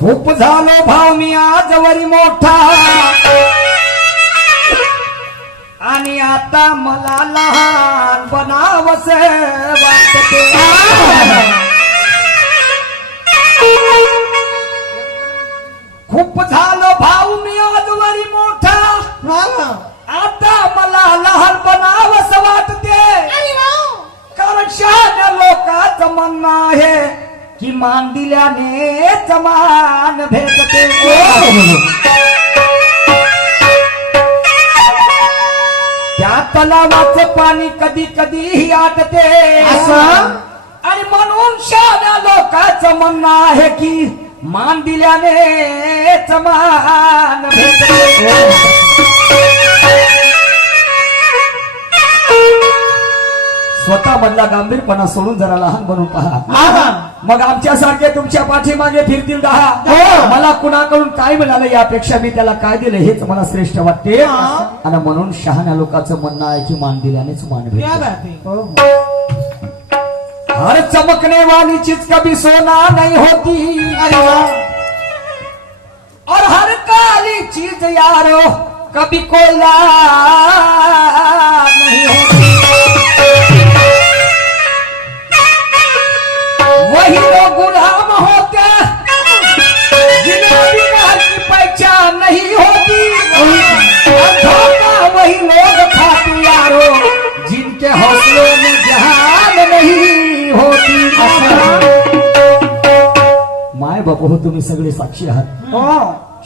खूप झालो भाव मी आजवरी मोठा आणि आता मला लहान बनावस वाटते. खूप झालो भाव मी आजवरी मोठा आता मला लहान बनावस वाटते. कारण शहाण्या लोकांचं म्हणणं आहे की मान दिल्याने मान भेटते. त्या तलावाचं पाणी कधी कधीही आटते आणि म्हणून शहाण्या लोकांचं म्हणणं आहे की मान दिल्याने मान भेटते. स्वतः मधला गांभीरपणा सोडून जरा लहान बनून पहा. मग आमच्यासारखे तुमच्या पाठीमागे फिरतील दहा. मला कुणाकडून काय मिळालं यापेक्षा मी त्याला काय दिलं हेच मला श्रेष्ठ वाटते. आणि म्हणून शहाण्या लोकांचं म्हणणं आहे की मान दिल्यानेच मान भेटते. हर चमकने वाली चीज कभी सोना नहीं होती और हर काली चीज यारो कभी कोयला नहीं होती. वही लोग गुलाम होते जिन्हें बिहार की पहचान नहीं होती. वही लोग खाती यारो जिनके हौसलों में जहान नहीं होती. माय बापू हो तुम्ही सगळे साक्षी आहात.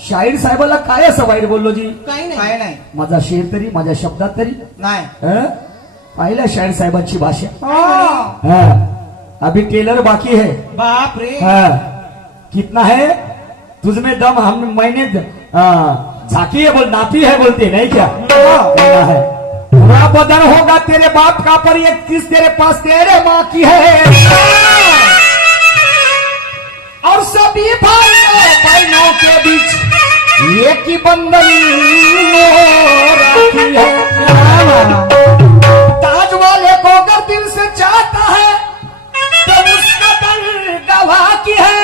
शाहीर साहेबाला काय असं वाईट बोललो जी? काही नाही. माझा शेर तरी माझ्या शब्दात तरी नाही. पाहिलं शाहीर साहेबांची भाषा. अभी टेलर बाकी है. बाप रे. कितना है तुझमें दम हम मैंने झाकी है बोल नापी है बोलते नहीं क्या? कहना है पूरा बदन होगा तेरे बाप का पर एक किस तेरे पास तेरे माँ की है. और सभी भाइयों बहनों के बीच एक ही बंधन राखी है. ताज वाले को अगर दिल से चाहता है तो उसका दिल गवाह की है.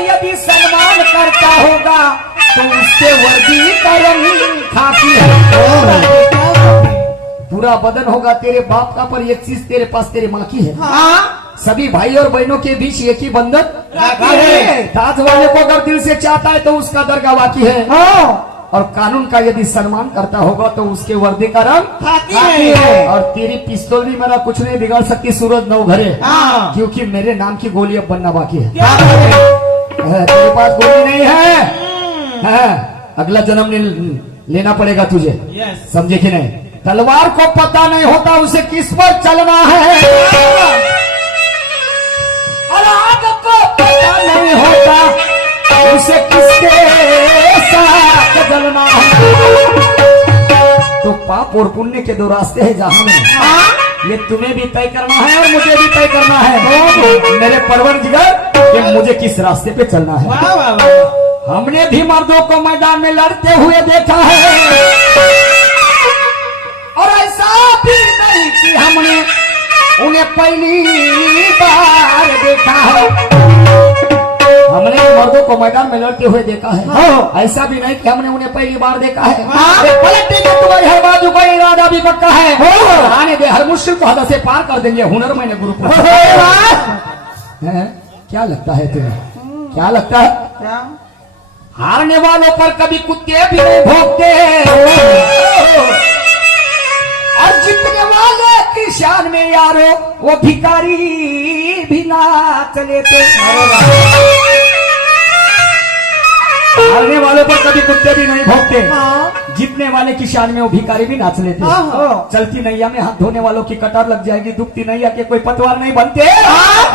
यदि सम्मान करता होगा तो उसके वर्दी का रंग खाकी है. पूरा बदन होगा तेरे बाप का पर एक चीज तेरे पास तेरे माँ की है. सभी भाई और बहनों के बीच एक ही बंधन राखी है. ताज वाले को अगर दिल से चाहता है तो उसका दर गवाह की है. और कानून का यदि सम्मान करता होगा तो उसके वर्दी का रंग खाकी है. और तेरी पिस्तौल भी मेरा कुछ नहीं बिगाड़ सकती सूरज नवघरे. क्योंकि मेरे नाम की गोली अब बनना बाकी है. तेरे पास गोली नहीं है. अगला जन्म लेना पड़ेगा तुझे. समझे कि नहीं? तलवार को पता नहीं होता उसे किस पर चलना है और आग को पता नहीं होता उसे किसके साथ जलना है. तो पाप और पुण्य के दो रास्ते हैं जहां में ये तुम्हें भी तय करना है और मुझे भी तय करना है मेरे परवरदिगार कि मुझे किस रास्ते पे चलना है. हमने भी मर्दों को मैदान में लड़ते हुए देखा है और ऐसा भी नहीं कि हमने उन्हें पहली बार देखा है. हमने मर्दों को मैदान में लड़ते हुए देखा है. ऐसा भी नहीं कि हमने उन्हें पहली बार देखा है. पलटने के तुम्हारी हर बाजू का इरादा भी पक्का है. आने दे हर मुश्किल को हद से पार कर देंगे. हुनर मैंने गुरु क्या लगता है तुम्हें? क्या लगता है? हारने वालों पर कभी कुत्ते भी नहीं भौंकते और जीतने वाले की शान में यारो वो भिखारी भी नाच लेते. हारने वालों पर कभी कुत्ते भी नहीं भौंकते. जीतने वाले की शान में वो भिखारी भी नाच लेते. चलती नैया में हाथ धोने वालों की कटार लग जाएगी. दुखती नैया के कोई पतवार नहीं बनते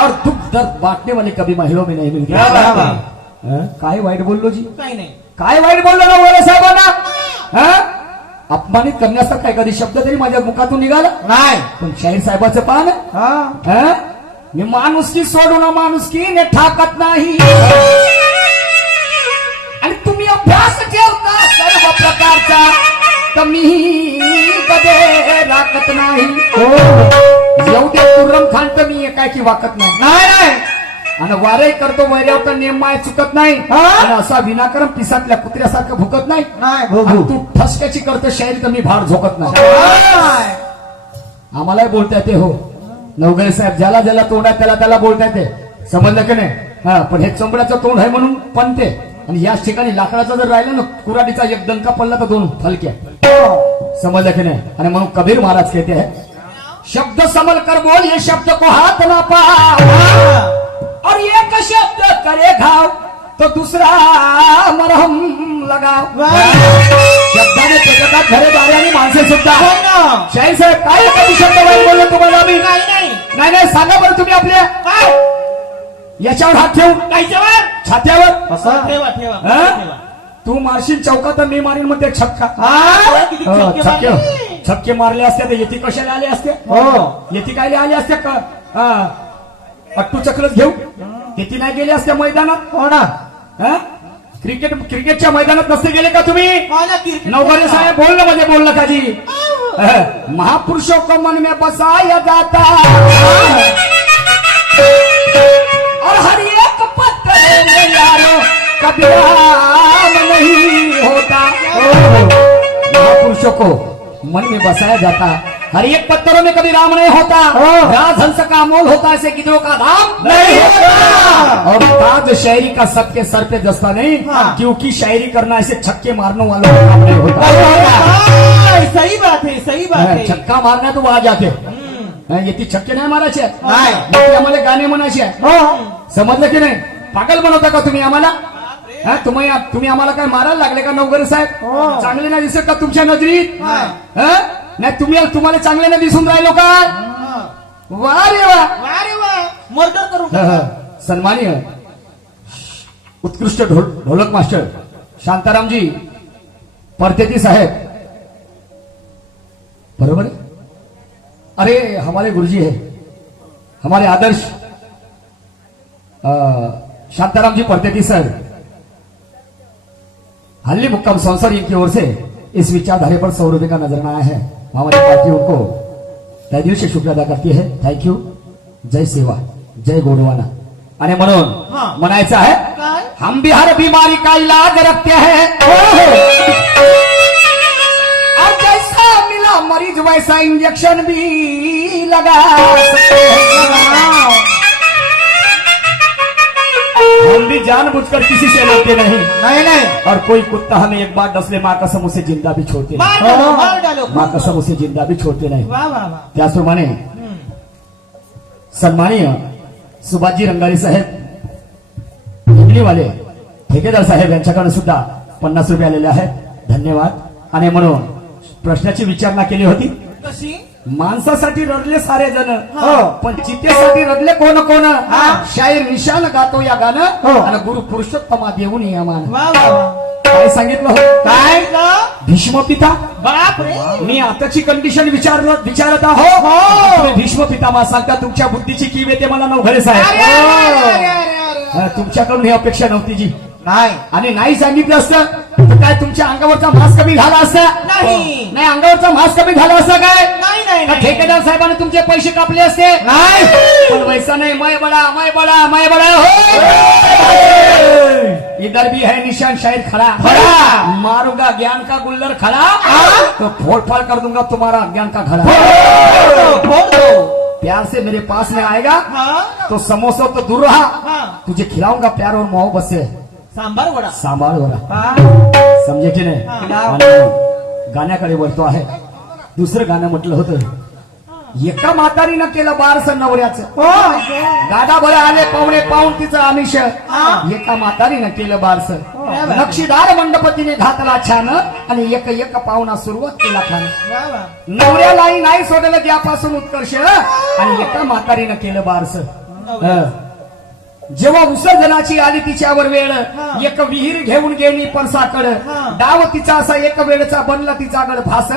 और दुख दर्द बांटने वाले कभी महिलाओं में नहीं मिलते. काय वाईट बोललो जी? काही नाही. काय वाईट बोललो ना वरे साहेबांना? अपमानित करण्यासारखा एखादी शब्द तरी माझ्या मुखातून निघाला नाही. पण शाहीर साहेबाचं पान मी माणुसकी सोडून माणुसकीने ठाकत नाही. आणि तुम्ही अभ्यास ठेवता सर्व प्रकारचा तर मी कधी राखत नाही. एवढे कुर्रम खान तर मी एकाकी वाकत नाही. आणि वारे करतो वैऱ्यावर तर नेम माय चुकत नाही आणि असा विनाकारण पिसातल्या कुत्र्यासारखं भुकत नाही नाही आणि तू ठसक्याची करतो शायरी तर मी भार झोकत नाही काय? आम्हालाही बोलता येते हो नवगरे साहेब ज्याला ज्याला तोंड आहे त्याला त्याला बोलता येते समजलं की नाही हा पण हे चंबड्याचं तोंड आहे म्हणून पण ते आणि याच ठिकाणी लाकडाचं जर राहिलं ना कुऱ्हाडीचा एक दणका पडला तर 2 फलक्या समजलं की नाही आणि म्हणून कबीर महाराज कहते हैं शब्द संभल कर बोल ये शब्द को हाथ ना पाओ और एक शब्द करे घाव तो दूसरा मरहम लगाव शब्दाने त्याच्यात घरे दाऱ्याने माणसे सुद्धा हो ना. शाहीर साहेब काय कधी शब्द वाईट बोलले तुम्हाला आम्ही नाही नाही नाही नाही सांगा बरं तुम्ही आपल्या काय याच्यावर हात ठेवून कायच्यावर छात्यावर असं ठेवा ठेवा हा? ठेवा तू मारशील चौकात तर मी मारीन मध्ये छक्का हा? किती हो, छक्के छक्के मारले? छक्के मारले असते तर येती कशाला आले असते हो येती कायले आले असते का हा. अट्टू चक्रच घेऊ येती नाही गेले असते मैदानात हो ना हा? क्रिकेटच्या मैदानात नसते गेले का तुम्ही हो ना, क्रिकेट नवघरे साहेब बोलणं म्हणजे बोलणं का जी महापुरुषों को मन में बसाया जाता और हर एक पत्थर में यारो कभी राम नहीं होता महापुरुषों को मन में बसाया जाता हर एक पत्थरों में कभी राम नहीं होता राजहंस का अमोल होता ऐसे गिद्धों का दाम नहीं होता और ताज शायरी का सबके सर पे दस्ता नहीं क्योंकि शायरी करना ऐसे छक्के मारने वालों का काम नहीं होता हाँ, सही बात है सही बात है छक्का मारना तो आ जाते येते छक्के नाही मारायचे नाही. येते आम्हाला गाणे म्हणायचे समजलं की नाही पागल बनवता का तुम्ही आम्हाला हा, तुम्ही आम्हाला काय मारायला लागले का नवघरे साहेब चांगले नाही दिसत का तुमच्या नजरीत हा? नाही तुम्हाला चांगले नाही दिसून राहिलो का वा रे वा अरे वा मर्डर करू सन्माननीय उत्कृष्ट ढोलक मास्टर शांतारामजी परतेती साहेब बरोबर है? अरे हमारे गुरुजी है हमारे आदर्श शांताराम जी परतेती सर हल्ली मुक्काम संसद इनकी ओर से इस विचारधारे पर 100 रुपए का नजराना आया है हमारी पार्टी उनको तहे दिल से शुक्रिया अदा करती है थैंक यू जय सेवा जय गोडवाना आणि म्हणून म्हणायचं आहे काय? हम भी हर बीमारी का इलाज रखते हैं और जैसा मिला मरीज वैसा इंजेक्शन भी लगा सकते हैं हम भी जानबूझकर किसी से लड़ते नहीं नहीं नहीं और कोई कुत्ता हमें एक बार डस ले माँ कसम उसे जिंदा भी छोड़ते मार नहीं डालो मार डालो माँ कसम उसे जिंदा भी छोड़ते नहीं वाह वाह वाह त्याचप्रमाणे सन्माननीय सुभाषजी रंगारी साहेब इमलीवाले ठेकेदार साहेब यांच्याकडे सुद्धा 50 रुपये आलेले आहेत धन्यवाद आणि म्हणून प्रश्नाची विचारणा केली होती कशी माणसासाठी रडले सारे जण पण चितेसाठी रडले कोण कोण शाहीर निशान गातो या गाणं आणि गुरु पुरुषोत्तमा देऊन या मान वाह वाह वाह काय सांगितलं हो काय भीष्म पिता बाप रे मी आताची कंडिशन विचारत आहो तुम्ही भीष्म पितामह सांगता तुमच्या बुद्धीची कीव येते मला नवघरे साहेब अरे, अरे, अरे, अरे, अरे. तुमच्याकडून ही अपेक्षा नव्हती जी नाही आणि नाही सांगितलं असतं तर काय तुमच्या अंगावरचा मास्क कमी झाला असता नाही. नाही अंगावरचा मास्क कमी झाला असता काय नाही नाही का नाही. ठेकेदार साहेबांनी तुमचे पैसे कापले असते नाही पण वैसा नहीं मैं बड़ा हो इधर भी है निशान शायर खड़ा मारूंगा ज्ञान का गुल्लर खड़ा तो फोड़ फाड़ कर दूंगा तुम्हारा ज्ञान का घड़ा फोड़ दो प्यार से मेरे पास में आएगा हाँ तो समोसा तो दूर रहा हाँ तुझे खिलाऊंगा प्यार और मोहब्बत से सांबार वडा सांभाळ हो रहा हाँ समजे की नाही हा. आणि गाण्याकडे वळतो आहे दुसरं गाणं म्हटलं होतं एका म्हातारीनं केलं बारसं नवऱ्याचं गादा भर आले पाहुणे पाहून तिचं आमिष एका म्हातारीनं केलं बारसं नक्षीदार मंडपतीने घातला छान आणि एक पाहुणा सुरुवात केला खान वाह वाह नवऱ्यालाही नाही सोडलं त्यापासून उत्कर्ष आणि एका म्हातारीनं केलं बारसं जेव्हा विसर्जनाची आली तिच्यावर वेळ एक विहीर घेऊन गेली परसाकड डाव तिचा असा एक वेळचा बनला तिचा गड फास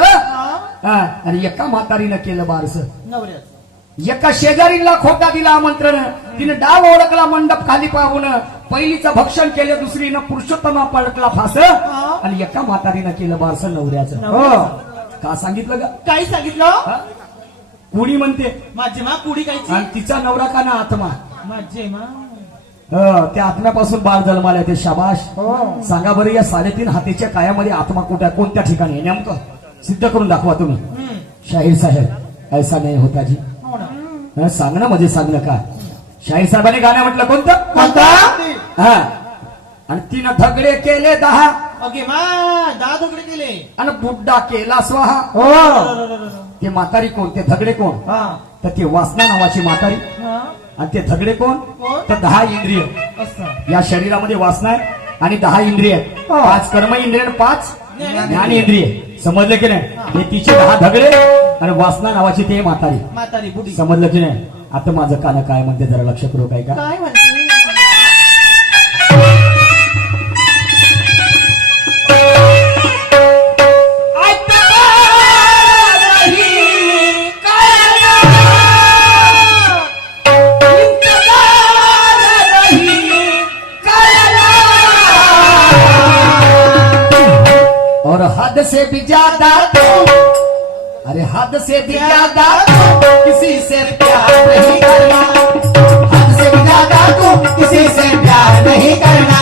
आणि एका म्हातारीनं केलं बारस नवऱ्याचं एका शेजारीला खोटा दिला आमंत्रण तिने डाव ओळखला मंडप खाली पाहून पहिलीचं भक्षण केलं दुसरीनं पुरुषोत्तमा पडकला फास आणि एका म्हातारीनं केलं बारस नवऱ्याचं का सांगितलं का काय सांगितलं कुणी म्हणते माझी मा कुडी आणि कायची तिचा नवरा का ना आत्मा माझे मा त्या आत्म्यापासून बाळ जन्माला ते शाबाश. सांगा बरं या 3.5 हातीच्या कायामध्ये आत्मा कुठे आहे, कोणत्या ठिकाणी आहे नेमकं सिद्ध करून दाखवा तुम्ही. शाहीर साहेब ऐसा नाही होता जी. हो ना. सांगणं म्हणजे सांगणं काय. शाहीर साहेबांनी गाणं म्हटलं कोणतं. कोणता? हा आणि 3 धगडे केले 10 ओके 10 तुकडे केले. आणि बुड्डा केला स्वाहा. ते म्हातारी कोण, ते धगडे कोण, हा तर ते वासना नावाची म्हातारी. हा आणि ते धगडे कोण, कोण? तर 10 इंद्रिय. असं या शरीरामध्ये वासना आहे आणि 10 इंद्रिय आहेत. 5 कर्म इंद्रिय आणि 5 ज्ञान इंद्रिय. समजलं की नाही. हे तिचे 10 धगडे आणि वासना नावाची ते म्हातारी. म्हातारी बुडी. समजलं की नाही. आता माझं कान काय म्हणते जरा लक्ष करू काय का. काय म्हणते. और हद से भी ज्यादा, अरे हद से भी ज्यादा किसी से प्यार नहीं करना. हद से भी ज्यादा तू किसी से प्यार नहीं करना.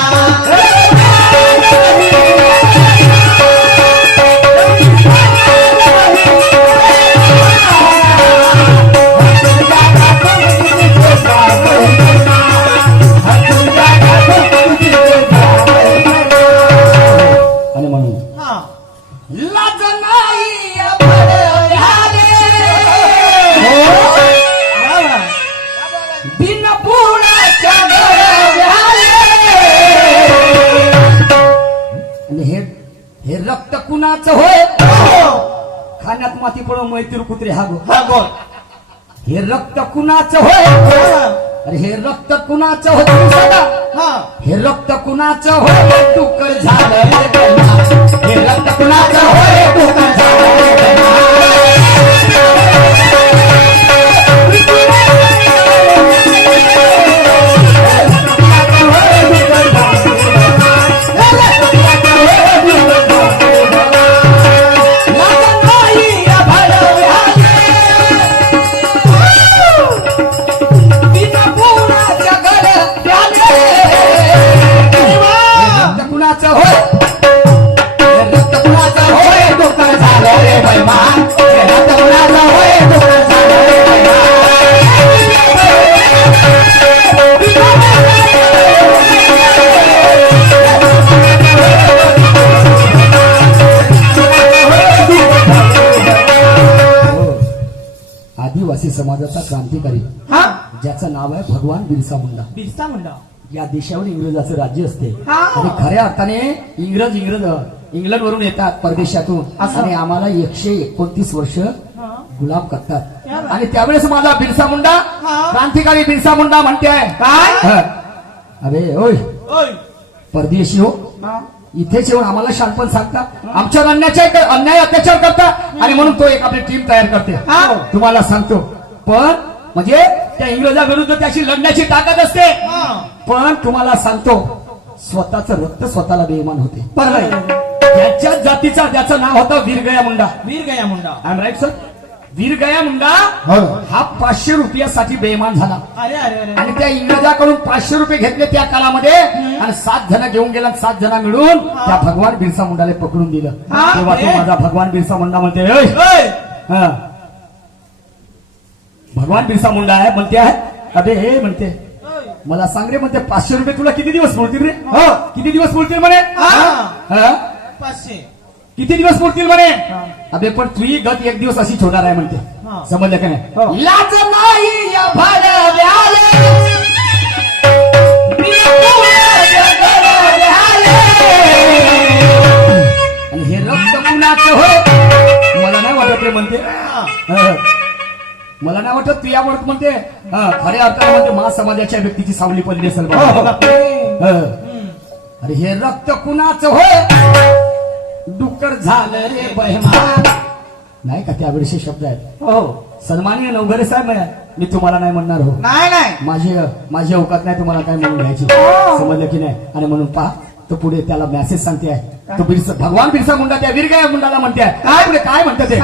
आणि म्हणून हा लाज नाही भरल्याले, बिन पुण्याच्या गरव्याले. आणि हे रक्त कुणाचं होय. खाण्यात माती पडून मैत्री कुत्रे हा गो. हा गोल. हे रक्त कुणाचं होय. अरे हे रक्त कुणाचं होत सदा. हा हे रक्त कुणाचं होय डुक्कर झालं रे बैना. हे रक्त कुणाचं होय डुक्कर झालं रे बैना. कुणाचं होय. रक्त कुणाचं होय डुक्कर झालं रे बैमान. रक्त कुणाचं होय डुक्कर झालं रे बैमान. आदिवासी समाजाचा क्रांतिकारी हा ज्याचं नाव आहे भगवान बिरसा मुंडा. बिरसा मुंडा. या देशावर इंग्रजाचं राज्य असते हा. आणि खऱ्या अर्थाने इंग्लंड वरून येतात परदेशातून आणि आम्हाला 129 वर्ष हा गुलाम करतात. क्या बात. आणि त्यावेळेस माझा बिरसा मुंडा हा. क्रांतिकारी बिरसा मुंडा म्हणते आहे काय. अरे ओय ओय. परदेशी हो, हा इथेच येऊन आम्हाला शानपण सांगता, आमच्यावर अन्याय अत्याचार करता आणि म्हणून तो एक आपली टीम तयार करते. हा. तुम्हाला सांगतो पण म्हणजे त्या इंग्रजाविरुद्ध त्याची लढण्याची ताकद असते. हा पण तुम्हाला सांगतो स्वतःचं रक्त स्वतःला बेईमान होते. बरोबर. त्याच्या जातीचा ज्याचं नाव होतं Veergaya Munda. Veer Gaya Munda. I am right sir. Veergaya Munda हा 500 रुपयासाठी बेईमान झाला अरे अरे अरे. आणि त्या इंग्रजाकडून 500 रुपये घेतले त्या काळामध्ये आणि 7 जण घेऊन गेला. 7 जण मिळून त्या भगवान बिरसा मुंडाला पकडून दिलं. हा. तेव्हा तो माझा भगवान बिरसा मुंडा म्हणते "ओय, ओय. हा. भगवान बिरसा मुंडा आहे म्हणते आहे. अबे हे म्हणते ओय. मला सांग रे म्हणते 500 रुपये तुला किती दिवस पुरतील रे. हो किती दिवस पुरतील म्हणे. हा. हा? 500. किती दिवस पुरतील म्हणे. अबे पण तुझी गत 1 दिवस अशीच होणार आहे म्हणते. हा. समजलं का हो. नाही. लाज नाही या भरल्याले, आणि हे रक्त कुणाचं होय मला नाही वाटत रे म्हणते. हा. मला नाही वाटत तू यावर म्हणते. हा, खऱ्या अर्थाने म्हणते महासमाजाच्या व्यक्तीची सावली पडली असेल बघा. हा. अरे हे रक्त कुणाचं होय डुक्कर झालं रे बहिमान. नाही का त्यावेळेचे शब्द आहेत. हो सन्माननीय नवघरे साहेब मी तुम्हाला नाही म्हणणार हो. नाही नाही. माझी अवकात नाही तुम्हाला काय म्हणून घ्यायची. समजलं की नाही. आणि म्हणून पहा तो पुढे त्याला मेसेज सांगते आहे. तो भगवान बिरसा मुंडा त्या वीरगया मुंडाला म्हणते आहे. काय पुढे काय म्हणते ते.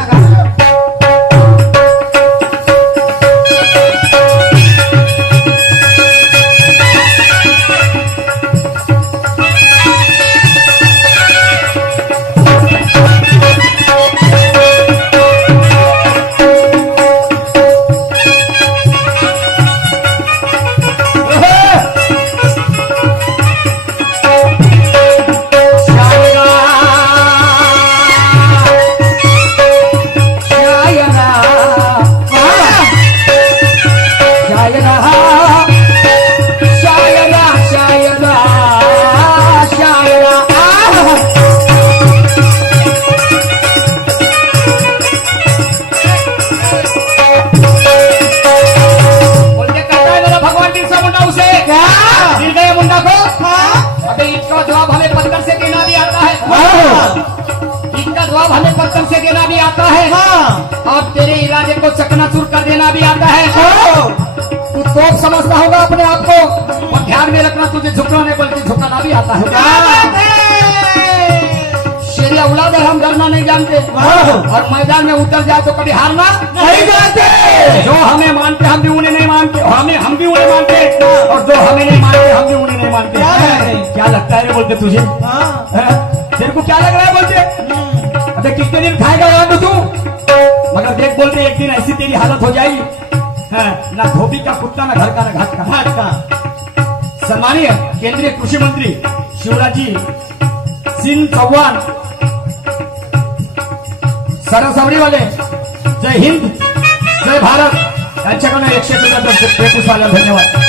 दाखव। हाँ अबे इसका जवाब हमें पत्थर से देना भी आता है। इसका जवाब हमें पत्थर से देना भी आता है। हाँ और तेरे इरादे को चकनाचूर कर देना भी आता है। तू तो समझता होगा अपने आप को, और ध्यान में रखना तुझे झुकना नहीं बल्कि झुकाना भी आता है। शेर औलाद है, हम डरना नहीं जानते, और मैदान में उतर जाए तो कभी हारना नहीं जानते। जो हमें मानते हम भी उन्हें नहीं मानते, हम भी उन्हें मानते, और जो हमें नहीं मानते हम भी उन्हें नहीं मानते। क्या है? क्या लगता है रे बोलते तुझे? हाँ तेरे को क्या लग रहा है बोलते? अबे कितने दिन खाएगा रात तू? मगर देख बोलते एक दिन ऐसी तेरी हालत हो जाएगी, ना धोबी का कुत्ता, ना घर का, ना घाट का। घाट का सम्मानीय केंद्रीय कृषी मंत्री शिवराज जी सिंह चौहान सरसवडी वाले, जय हिंद जय भारत, यांच्याकडून 100 रुपये पुष्पाला धन्यवाद।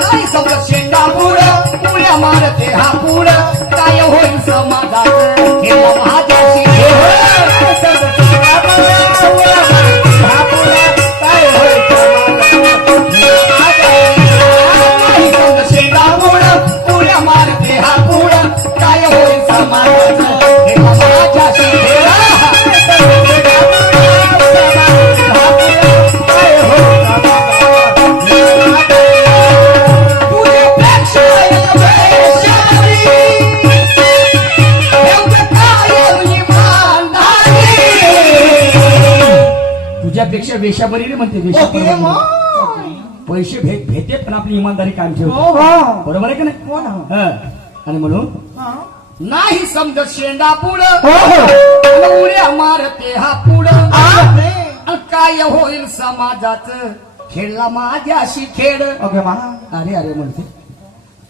नाही समजत शेंडा पुढं, उड्या मारते हा पुढं, काय होईल समाजाचं हे महाजाशी शेंडा पुढं, उड्या मारते हा पुढं, काय होईल समाजाचं हे महाजाशी तुझ्यापेक्षा वेशा बरी रे म्हणते, वेशा ओके, बरी. मग. पैसे भेटे पण आपली इमानदारी कायम ठेवतो. हो. बरोबर आहे का नाही? हो ना. हं. आणि म्हणून हाँ नाही समजत शेंडा पुढं, हो. उड्या मारते हा पुढं, आपने काय होईल समाजाचं खेळला माझ्याशी खेळ. ओके माँ अरे अरे म्हणते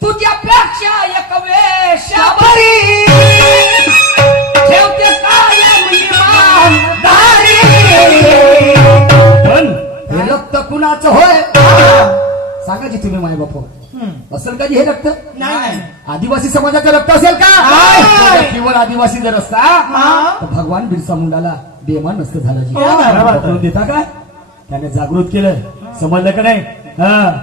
तुझ्यापेक्षा एक वेशा बरी ठेवते कायम इमानदारी. पण हे रक्त कुणाचं होय? सांगा जी तुम्ही माय बाप असेल का जी हे रक्त? नाही नाही आदिवासी समाजाचं रक्त असेल का? नाही. प्युअर आदिवासी जर असता हा. तर भगवान बिरसा मुंडाला बेमान नसतं झालं जी. बरोबर. पकडून देता काय? त्याने जागृत केलं, समजलं का नाही?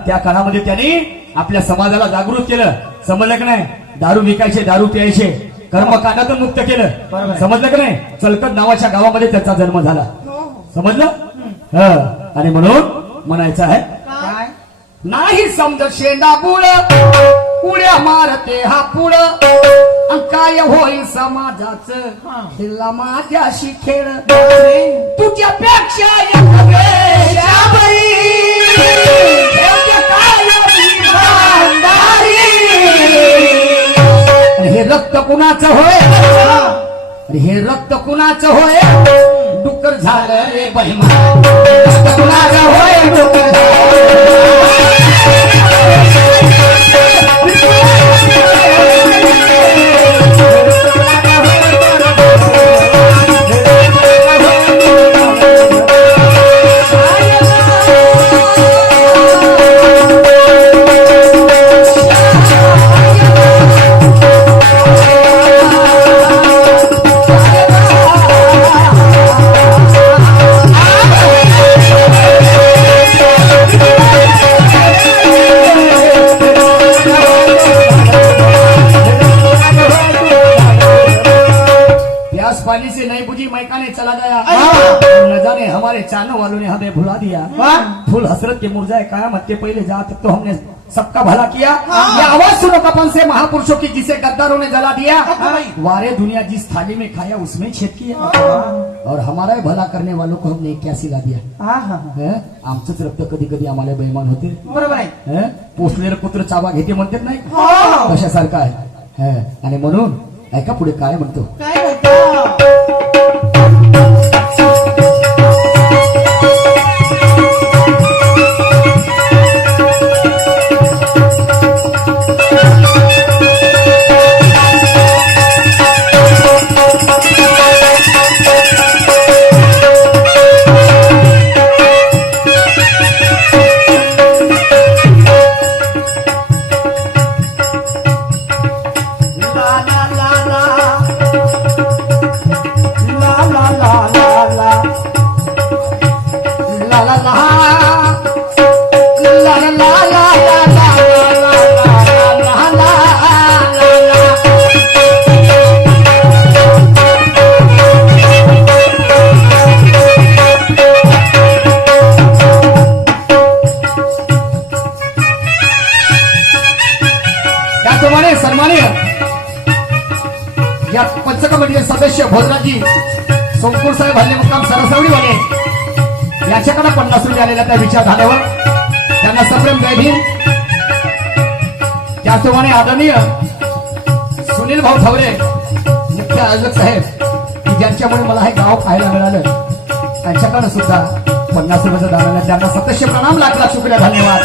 त्या काळामध्ये त्यांनी आपल्या समाजाला जागृत केलं, समजलं का नाही? दारू विकायचे, दारू प्यायचे, कर्मकांडातून मुक्त केलं, बरोबर. समजलं का नाही? चलकत नावाच्या गावामध्ये त्याचा जन्म झाला, समजलं? आणि म्हणून म्हणायचं आहे काय नाही समजत शेंडा पुढ, उड्या मारते हा पुढ, काय होईल समाजाचं हा. खेळला माझ्याशी खेळ. अरे, तुझ्यापेक्षा एक वेशा बरी ठेवते कायम इमानदारी. आणि हे रक्त कुणाचं होय? आणि हे रक्त कुणाचं होय? डुक्कर झालं रे बहिमा, रक्त कुणाचं होय? डुक्कर पानी से नहीं बुझी मैकाने चला गया, न जाने हमारे चाहने वालों ने हमें भुला दिया. फूल हसरत के मुरझाए कयामत के पहले जा तक तो हमने सबका भला किया. ये आवाज सुनो कपन से महापुरुषों की, जिसे गद्दारों ने जला दिया. वारे दुनिया जिस थाली में खाया उसमें छेद किया, और हमारा भला करने वालों को हमने क्या सिला दिया. आमचंच रक्त कधी कधी आम्हाला बेईमान होते. बरोबर आहे. पोचलेलं कुत्र चावा घेते म्हणतात नाही, तशासारखं आहे. आणि म्हणून ऐका पुढे काय म्हणतो. काय म्हणतो सदस्य भोजराजी सोमपूर साहेब हल्ले मुक्काम सरसवडीवाले याच्याकडे 50 रुपये आलेला त्या विचार झाल्यावर त्यांना सप्रेम जय भीम. त्याचप्रमाणे आदरणीय सुनील भाऊ ठवरे मुख्य आयोजक साहेब की ज्यांच्यामुळे मला हे गाव पाहायला मिळालं त्यांच्याकडे सुद्धा 50 रुपयाचं दान आहे. त्यांना सतस्य प्रणाम, लाख लाख शुक्रिया, धन्यवाद.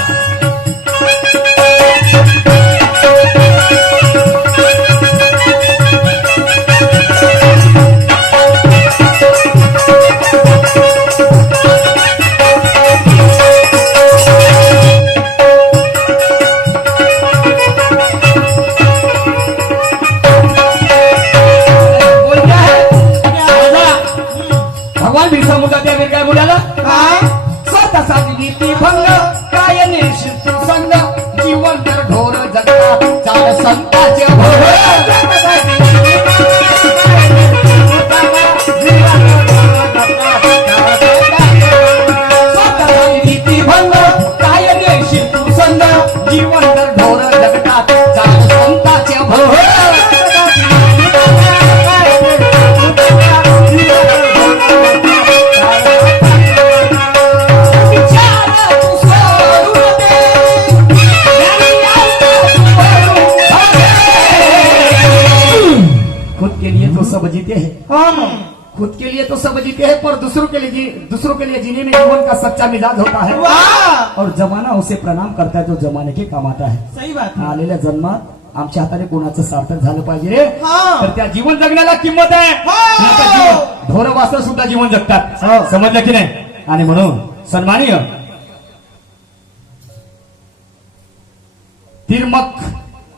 भगवान बिरसा मुंडा त्या काय बोलायला काय स्वतःचा नीती भंग काय निश्चित संग जीवन तर ढोर जगता चाल संताचे भोग. स्वतःचा नीती भंग काय निश्चित संग जीवन तर ढोर जगता चाल संताचे भोग. खुद के लिए तो सब जीते हैं, खुद के लिए तो सब जीते हैं, पर दूसरों के लिए जीने में जीवन का सच्चा मिजाज होता है. वाह और जमाना उसे प्रणाम करता है जो जमाने के काम आता है. सही बात है. आलेल्या जन्मात आमच्या हाताने कोणाचं सार्थक झालं पाहिजे रे, हा. तर त्या जीवन जगण्याला किंमत आहे. हा. ढोर वासर सुद्धा जीवन जगतात, हो. समजलं की नाही. आणि म्हणून सन्माननीय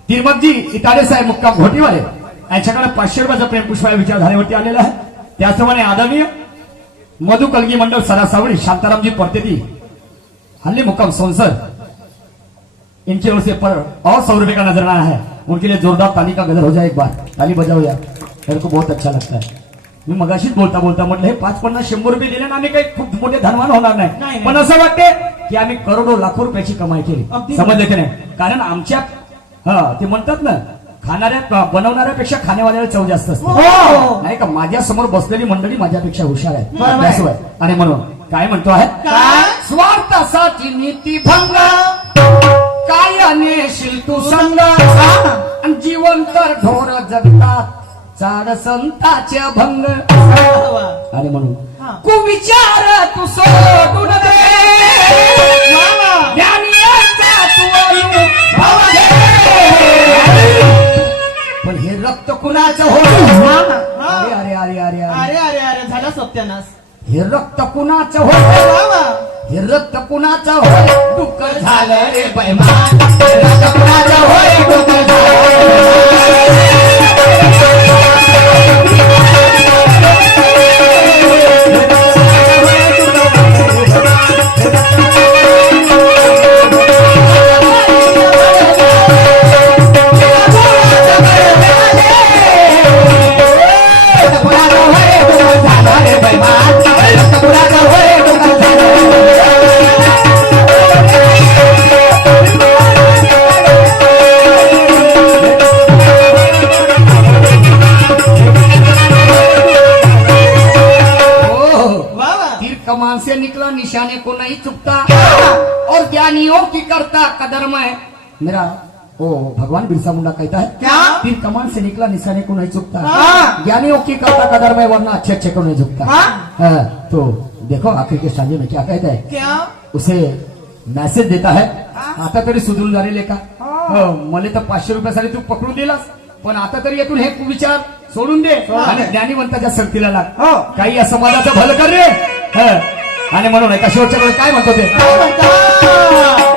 तिरमकजी इटाडे साहेब मुक्काम घोटीवाले यांच्याकडे 500 रुपयाचा प्रेम पुष्पाला विचार झाल्यावरती आलेला आहे. त्याचप्रमाणे आदरणीय मधु कलगी मंडल सरासावड़ी शांताराम जी परतेती हल्ले मुक्काम सोनसर, इनकी ओर से पर और 100 रुपए का नजराना है. उनके लिए जोरदार ताली का गजर हो जाए, एक बार ताली बजाओ यार, मेरे को बहुत अच्छा लगता है. मी मगाशीच बोलता म्हटलं हे 5-50-100 रुपये दिले ना आम्ही काही खूप मोठे धनवान होणार नाही, नाही, नाही. पण असं वाटते की आम्ही करोडो लाखो रुपयाची कमाई केली. अगदी समजलं की नाही. कारण आमच्या ते म्हणतात ना खाणाऱ्या बनवणाऱ्यापेक्षा खाण्यावाल्याला चव जास्त असते, हो. नाही का. माझ्या समोर बसलेली मंडळी माझ्यापेक्षा हुशार आहे, बरोबर आहे. त्याशिवाय. आणि म्हणून काय म्हणतो आहे, काय? स्वार्थासाठी नीती भंग काय अनेशील तू संग आणि जीवन तर ढोर जगतात चाड संताचे भंग. वाह. आणि म्हणून हा. कुविचार तू सोडून दे, वाह. ज्ञानीचा तू अनुभव घे. पण हे रक्त कुणाचं होतं, हा. अरे अरे अरे अरे अरे, अरे अरे अरे झाला सत्यानाश. हे रक्त कुणाचं होतं, वाह. हे रक्त कुणाचं होय डुक्कर झालं रे बैमान. हे रक्त कुणाचं होय डुक्कर झालं. कमान से निकला निशाने को नहीं चुकता और ज्ञानियों की करता कदर में. मेरा ओ भगवान बिरसा मुंडा कहता है क्या? तीर कमान से निकला निशाने को नहीं चुकता, हाँ. ज्ञानियों की करता कदर में, वरना अच्छे अच्छे को नहीं झुकता. हाँ. तो देखो आखिर के स्टांजे में क्या कहता है, क्या उसे मेसेज देता है, हाँ. आता तरी सुधरून झालेले का, हाँ. मला तर 500 रुपयासाठी तू पकडून दिलास, पण आता तरी येथून हे विचार सोडून दे आणि ज्ञानीवंताच्या संगतीला लाग. हो. काही या समाजाचं भलं कर रे. आणि म्हणून एका शेवटच्या वेळी काय म्हणतो ते, काय म्हणता?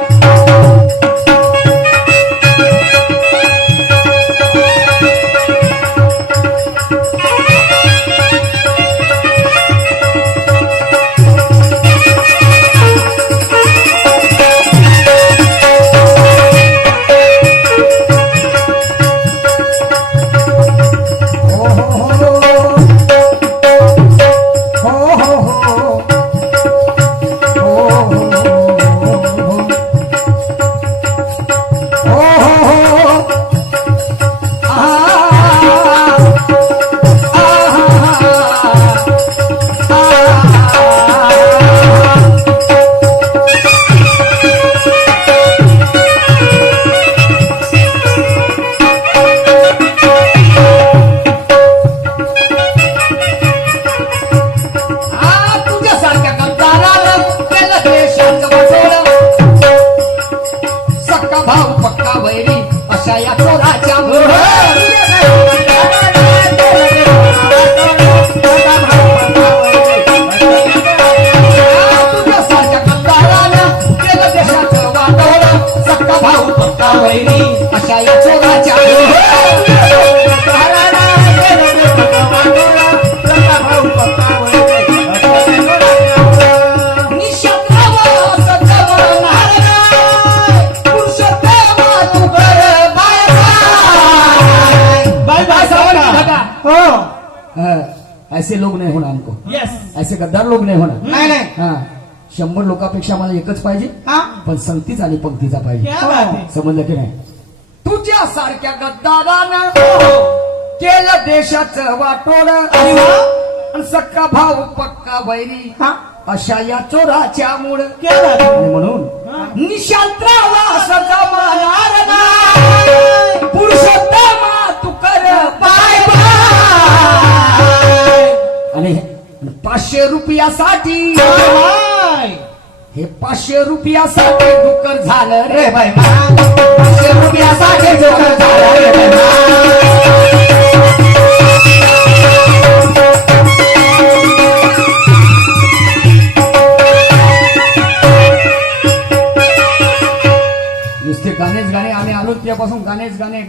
अशा या चोराच्या तुझ्यासारख्या गद्दारानं केलं देशाचं वाटोळं सक्का भाऊ पक्का वैरी अशा या चोराच्या बाय बाय सावकार. हो ऐसे लोग नहीं होना हमको येस. ऐसे गद्दार लोग नहीं होना नाही नाही. हा 100 लोकांपेक्षा मला एकच पाहिजे हा पण संगतीच आणि पंक्तीचा पाहिजे क्या बात आहे. समजलं की नाही तुझ्यासारख्या गद्दारानं केलं देशाचं वाटोळ अरे वा. आणि सक्का भाऊ पक्का वैरी हा अशा या चोराच्या मूळ क्या बात आहे. आणि म्हणून हा. निशांत्राला सजवणार नाही पुरुषोत्तमा तू कर बाय बाय आणि 500 रुपयासाठी बाय. हे 500 रुपयासाठी डुकर झालं रे बाय 500 रुपयासाठी डुकर झालं रे बाय नुसते गाणेच गाणे आम्ही आलो त्यापासून गाणेच गाणे